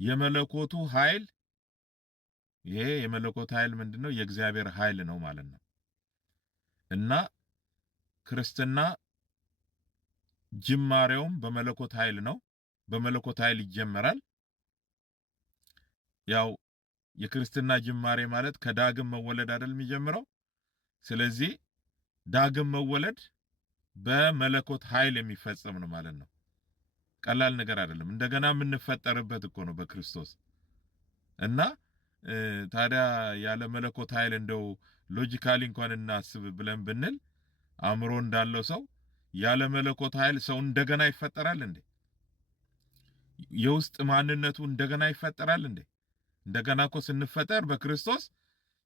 የመለኮቱ ኃይል ይሄ የመለኮት ኃይል ምንድነው? የእግዚአብሔር ኃይል ነው ማለት ነው። እና ክርስትና ጅማሬውም በመለኮት ኃይል ነው። በመለኮት ኃይል ይጀመራል። ያው የክርስትና ጅማሬ ማለት ከዳግም መወለድ አይደል የሚጀምረው? ስለዚህ ዳግም መወለድ በመለኮት ኃይል የሚፈጸም ነው ማለት ነው። ቀላል ነገር አይደለም። እንደገና የምንፈጠርበት እኮ ነው በክርስቶስ እና ታዲያ ያለ መለኮት ኃይል እንደው ሎጂካሊ እንኳን እናስብ ብለን ብንል አእምሮ እንዳለው ሰው ያለ መለኮት ኃይል ሰው እንደገና ይፈጠራል እንዴ? የውስጥ ማንነቱ እንደገና ይፈጠራል እንዴ? እንደገና እኮ ስንፈጠር በክርስቶስ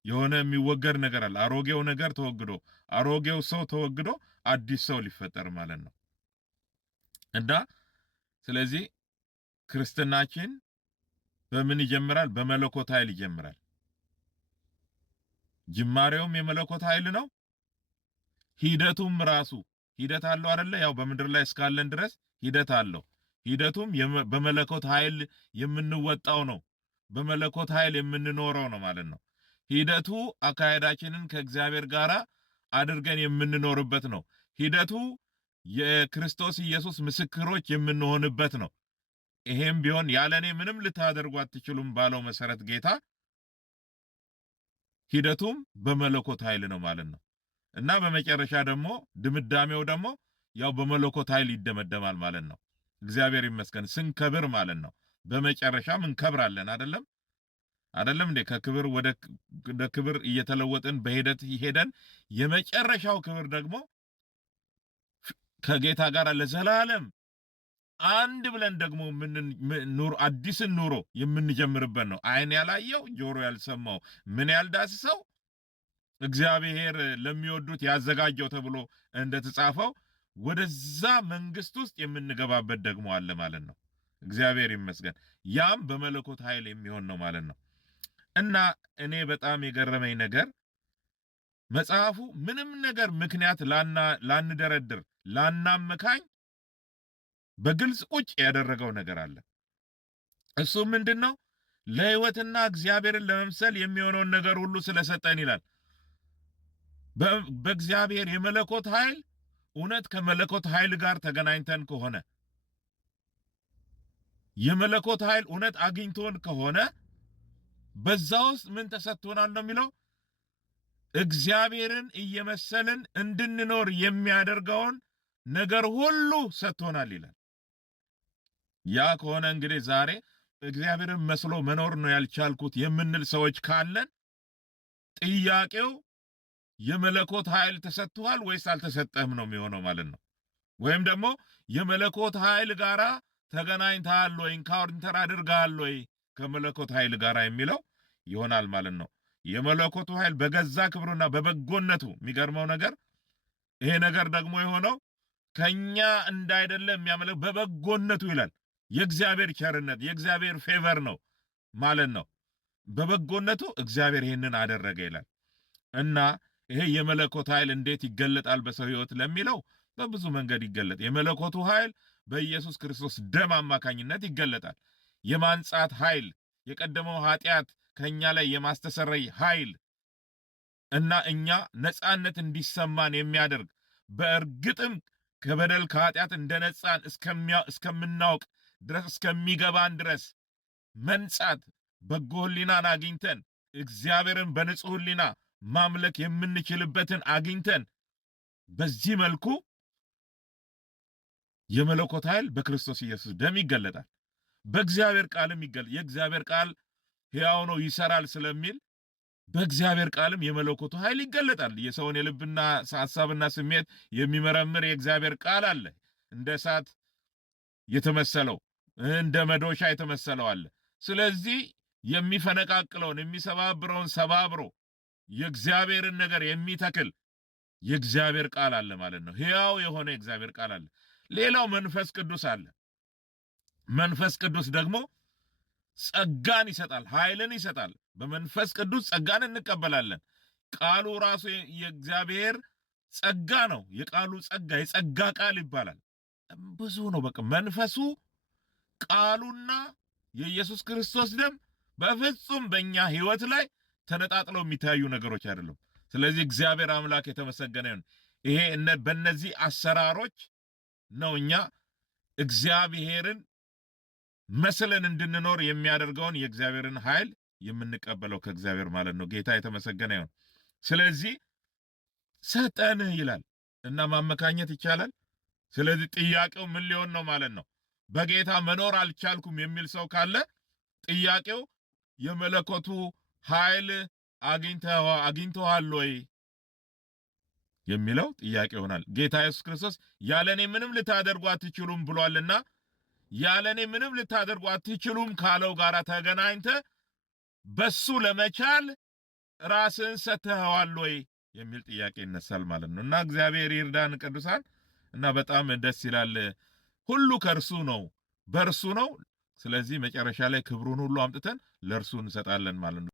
የሆነ የሚወገድ ነገር አለ። አሮጌው ነገር ተወግዶ አሮጌው ሰው ተወግዶ አዲስ ሰው ሊፈጠር ማለት ነው። እና ስለዚህ ክርስትናችን በምን ይጀምራል? በመለኮት ኃይል ይጀምራል። ጅማሬውም የመለኮት ኃይል ነው። ሂደቱም ራሱ ሂደት አለው አይደለ? ያው በምድር ላይ እስካለን ድረስ ሂደት አለው። ሂደቱም በመለኮት ኃይል የምንወጣው ነው። በመለኮት ኃይል የምንኖረው ነው ማለት ነው። ሂደቱ አካሄዳችንን ከእግዚአብሔር ጋር አድርገን የምንኖርበት ነው። ሂደቱ የክርስቶስ ኢየሱስ ምስክሮች የምንሆንበት ነው። ይሄም ቢሆን ያለኔ ምንም ልታደርጉ አትችሉም ባለው መሰረት ጌታ ሂደቱም በመለኮት ኃይል ነው ማለት ነው። እና በመጨረሻ ደግሞ ድምዳሜው ደግሞ ያው በመለኮት ኃይል ይደመደማል ማለት ነው። እግዚአብሔር ይመስገን ስንከብር ማለት ነው። በመጨረሻም እንከብራለን አይደለም እንዴ? ከክብር ወደ ክብር እየተለወጥን በሂደት ሄደን የመጨረሻው ክብር ደግሞ ከጌታ ጋር ለዘላለም አንድ ብለን ደግሞ ኑሮ አዲስን ኑሮ የምንጀምርበት ነው። ዓይን ያላየው ጆሮ ያልሰማው ምን ያልዳስሰው እግዚአብሔር ለሚወዱት ያዘጋጀው ተብሎ እንደተጻፈው ወደዛ መንግስት ውስጥ የምንገባበት ደግሞ አለ ማለት ነው። እግዚአብሔር ይመስገን። ያም በመለኮት ኃይል የሚሆን ነው ማለት ነው። እና እኔ በጣም የገረመኝ ነገር መጽሐፉ ምንም ነገር ምክንያት ላንደረድር ላናመካኝ በግልጽ ቁጭ ያደረገው ነገር አለ። እሱ ምንድነው? ለህይወትና እግዚአብሔርን ለመምሰል የሚሆነውን ነገር ሁሉ ስለሰጠን ይላል። በእግዚአብሔር የመለኮት ኃይል እውነት ከመለኮት ኃይል ጋር ተገናኝተን ከሆነ የመለኮት ኃይል እውነት አግኝቶን ከሆነ በዛ ውስጥ ምን ተሰጥቶናል ነው የሚለው? እግዚአብሔርን እየመሰልን እንድንኖር የሚያደርገውን ነገር ሁሉ ሰጥቶናል ይላል። ያ ከሆነ እንግዲህ ዛሬ እግዚአብሔርን መስሎ መኖር ነው ያልቻልኩት የምንል ሰዎች ካለን ጥያቄው የመለኮት ኃይል ተሰጥቷል ወይስ አልተሰጠህም ነው የሚሆነው ማለት ነው። ወይም ደግሞ የመለኮት ኃይል ጋራ ተገናኝተሃል ወይ ኢንካውንተር አድርገሃል ወይ ከመለኮት ኃይል ጋራ የሚለው ይሆናል ማለት ነው። የመለኮቱ ኃይል በገዛ ክብሩና በበጎነቱ የሚገርመው ነገር ይሄ ነገር ደግሞ የሆነው ከኛ እንዳይደለ የሚያመለክ በበጎነቱ ይላል። የእግዚአብሔር ቸርነት የእግዚአብሔር ፌቨር ነው ማለት ነው። በበጎነቱ እግዚአብሔር ይህንን አደረገ ይላል። እና ይሄ የመለኮት ኃይል እንዴት ይገለጣል በሰው ህይወት ለሚለው በብዙ መንገድ ይገለጥ። የመለኮቱ ኃይል በኢየሱስ ክርስቶስ ደም አማካኝነት ይገለጣል። የማንጻት ኃይል፣ የቀደመው ኃጢአት ከኛ ላይ የማስተሰረይ ኃይል እና እኛ ነፃነት እንዲሰማን የሚያደርግ በእርግጥም ከበደል ከኃጢአት እንደነጻን እስከምናውቅ ድረስ እስከሚገባን ድረስ መንጻት በጎ ህሊናን አግኝተን እግዚአብሔርን በንጹህ ህሊና ማምለክ የምንችልበትን አግኝተን በዚህ መልኩ የመለኮት ኃይል በክርስቶስ ኢየሱስ ደም ይገለጣል። በእግዚአብሔር ቃልም የእግዚአብሔር ቃል ሕያው ነው ይሰራል ስለሚል በእግዚአብሔር ቃልም የመለኮቱ ኃይል ይገለጣል። የሰውን የልብና ሐሳብና ስሜት የሚመረምር የእግዚአብሔር ቃል አለ። እንደ እሳት የተመሰለው እንደ መዶሻ የተመሰለው አለ። ስለዚህ የሚፈነቃቅለውን የሚሰባብረውን ሰባብሮ የእግዚአብሔርን ነገር የሚተክል የእግዚአብሔር ቃል አለ ማለት ነው። ሕያው የሆነ የእግዚአብሔር ቃል አለ። ሌላው መንፈስ ቅዱስ አለ። መንፈስ ቅዱስ ደግሞ ጸጋን ይሰጣል፣ ኃይልን ይሰጣል። በመንፈስ ቅዱስ ጸጋን እንቀበላለን። ቃሉ ራሱ የእግዚአብሔር ጸጋ ነው። የቃሉ ጸጋ የጸጋ ቃል ይባላል። ብዙ ነው። በቃ መንፈሱ ቃሉና የኢየሱስ ክርስቶስ ደም በፍጹም በእኛ ህይወት ላይ ተነጣጥለው የሚታዩ ነገሮች አይደሉም። ስለዚህ እግዚአብሔር አምላክ የተመሰገነ ይሁን። ይሄ በእነዚህ አሰራሮች ነው እኛ እግዚአብሔርን መስለን እንድንኖር የሚያደርገውን የእግዚአብሔርን ኃይል የምንቀበለው ከእግዚአብሔር ማለት ነው። ጌታ የተመሰገነ ይሁን። ስለዚህ ሰጠንህ ይላል እና ማመካኘት ይቻላል። ስለዚህ ጥያቄው ምን ሊሆን ነው ማለት ነው? በጌታ መኖር አልቻልኩም የሚል ሰው ካለ ጥያቄው የመለኮቱ ኃይል አግኝተዋል ወይ የሚለው ጥያቄ ይሆናል። ጌታ ኢየሱስ ክርስቶስ ያለኔ ምንም ልታደርጉ አትችሉም ብሏልና ያለኔ ምንም ልታደርጉ አትችሉም ካለው ጋር ተገናኝተ በሱ ለመቻል ራስን ሰጥተዋል ወይ የሚል ጥያቄ ይነሳል ማለት ነው። እና እግዚአብሔር ይርዳን ቅዱሳን። እና በጣም ደስ ይላል። ሁሉ ከእርሱ ነው፣ በእርሱ ነው። ስለዚህ መጨረሻ ላይ ክብሩን ሁሉ አምጥተን ለእርሱ እንሰጣለን ማለት ነው።